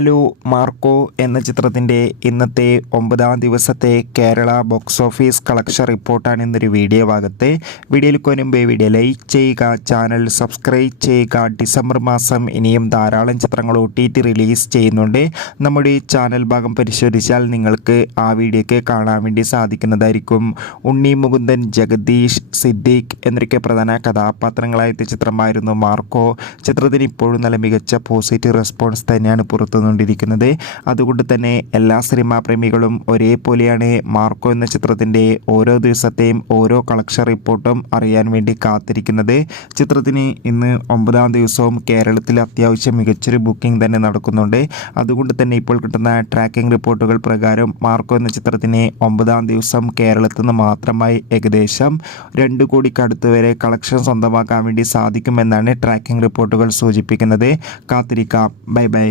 Hello Marco എന്ന ചിത്രത്തിന്റെ ഇന്നത്തെ ഒമ്പതാം ദിവസത്തെ കേരള ബോക്സ് ഓഫീസ് കളക്ഷൻ റിപ്പോർട്ടാണ് ഇന്നൊരു വീഡിയോ ഭാഗത്ത്. വീഡിയോയിൽ കൊനുമ്പേ വീഡിയോ ലൈക്ക് ചെയ്യുക ചാനൽ സബ്സ്ക്രൈബ് ചെയ്യുക. ഡിസംബർ മാസം ഇനിയും ധാരാളം ചിത്രങ്ങൾ ഒ ടി ടി റിലീസ് ചെയ്യുന്നുണ്ട്. നമ്മുടെ ചാനൽ ഭാഗം പരിശോധിച്ചാൽ നിങ്ങൾക്ക് ആ വീഡിയോയ്ക്ക് കാണാൻ വേണ്ടി സാധിക്കുന്നതായിരിക്കും. ഉണ്ണി മുകുന്ദൻ ജഗദീഷ് സിദ്ദീഖ് എന്നൊക്കെ പ്രധാന കഥാപാത്രങ്ങളായ ചിത്രമായിരുന്നു മാർക്കോ. ചിത്രത്തിന് ഇപ്പോഴും നല്ല മികച്ച പോസിറ്റീവ് റെസ്പോൺസ് തന്നെയാണ് പുറത്തുനിന്നുകൊണ്ടിരിക്കുന്നത് അതുകൊണ്ട് തന്നെ എല്ലാ സിനിമാ പ്രേമികളും ഒരേപോലെയാണ് മാർക്കോ എന്ന ചിത്രത്തിന്റെ ഓരോ ദിവസത്തെയും ഓരോ കളക്ഷൻ റിപ്പോർട്ടും അറിയാൻ വേണ്ടി കാത്തിരിക്കുന്നത്. ചിത്രത്തിന് ഇന്ന് ഒമ്പതാം ദിവസവും കേരളത്തിൽ അത്യാവശ്യം മികച്ചൊരു ബുക്കിംഗ് തന്നെ നടക്കുന്നുണ്ട്. അതുകൊണ്ട് തന്നെ ഇപ്പോൾ കിട്ടുന്ന ട്രാക്കിംഗ് റിപ്പോർട്ടുകൾ പ്രകാരം മാർക്കോ എന്ന ചിത്രത്തിന് ഒമ്പതാം ദിവസം കേരളത്തിൽ നിന്ന് മാത്രമായി ഏകദേശം രണ്ട് കോടിക്കടുത്ത് വരെ കളക്ഷൻ സ്വന്തമാക്കാൻ വേണ്ടി സാധിക്കുമെന്നാണ് ട്രാക്കിംഗ് റിപ്പോർട്ടുകൾ സൂചിപ്പിക്കുന്നത്. കാത്തിരിക്കാം. Bye bye.